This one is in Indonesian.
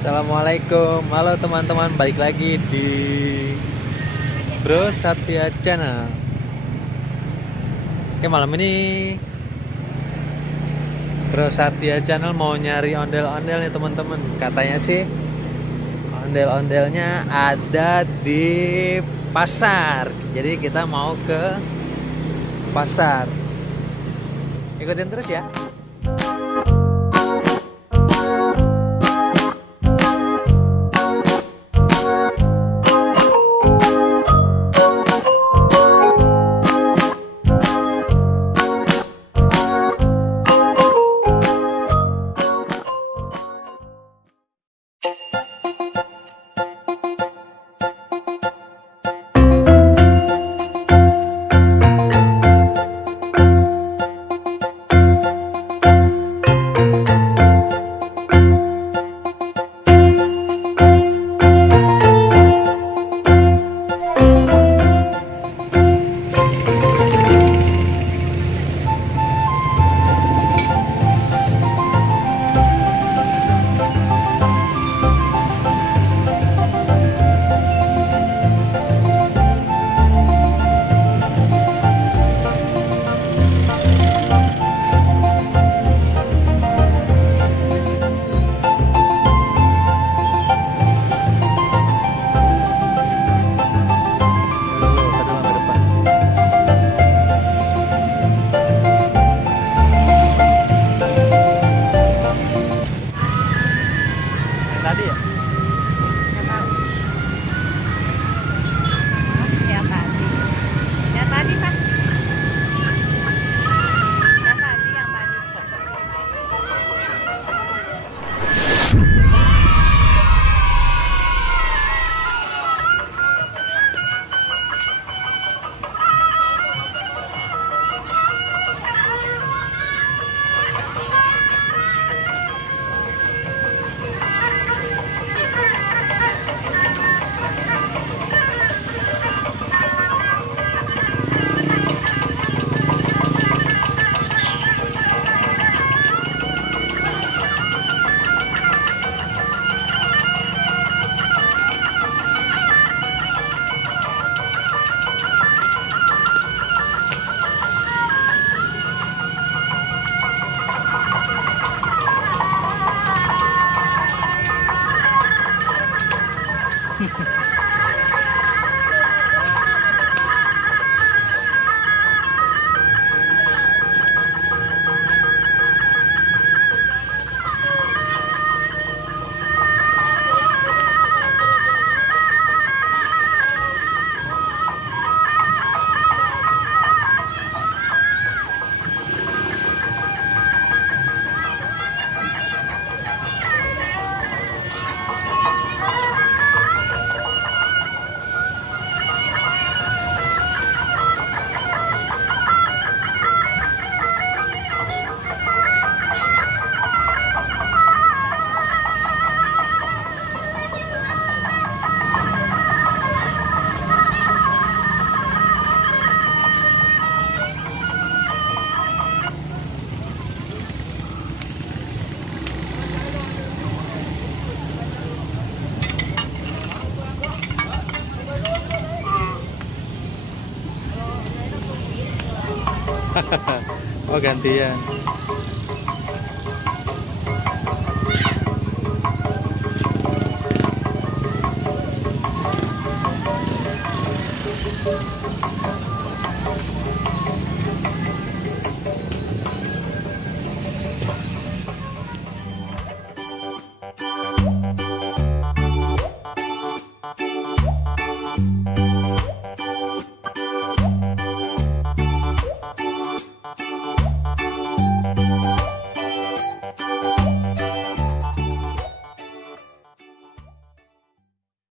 Assalamualaikum, halo teman-teman, balik lagi di Bro Satya Channel. Oke, malam ini Bro Satya Channel mau nyari ondel-ondel nih teman-teman. Katanya sih ondel-ondelnya ada di pasar. Jadi kita mau ke pasar. Ikutin terus ya. Ke depan. Tadi ya? Nggak tahu. Yang tadi. Yang tadi, Pak. Yang tadi, yang tadi. Oh, gantian.